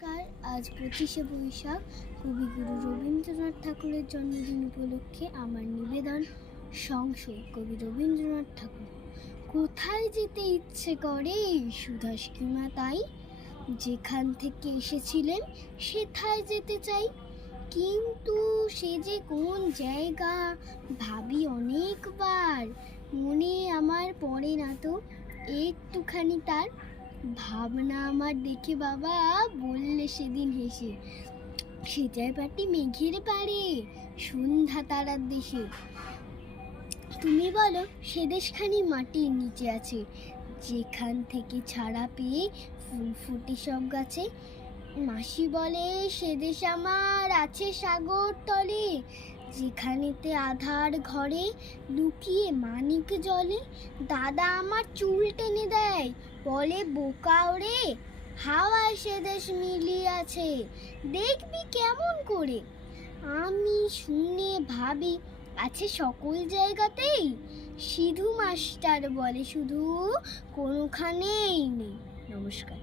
নমস্কার। আজ 25শে বৈশাখ কবিগুরু রবীন্দ্রনাথ ঠাকুরের জন্মদিন উপলক্ষে আমার নিবেদন সংশয় কবি রবীন্দ্রনাথ ঠাকুর। কোথায় যেতে ইচ্ছে করে সুধাস কিমা তাই, যেখান থেকে এসেছিলেন সেথায় যেতে চাই, কিন্তু সে যে কোন জায়গা ভাবি অনেকবার, মনে আমার পড়ে না তো একটুখানি তার ভাবনা আমার দেখে বাবা বললে সেদিন হেসে, সেটাই পাটি মেঘের পাড়ে সন্ধ্যা তারার দেশে। তুমি বলো সে দেশখানি মাটির নিচে আছে, যেখান থেকে ছাড়া পেয়ে ফুল ফুটে সব গাছে। মাসি বলে সে দেশ আমার আছে সাগর তলে, যেখানেতে আধার ঘরে লুকিয়ে মানিক জলে। দাদা আমার চুল টেনে দেয়, বলে বোকা ওরে, হাওয়ায় সে দেশ মিলিয়ে আছে, দেখবি কেমন করে। আমি শুনে ভাবি আছে সকল জায়গাতেই, সিধু মাস্টার বলে শুধু কোনোখানেই নেই। নমস্কার।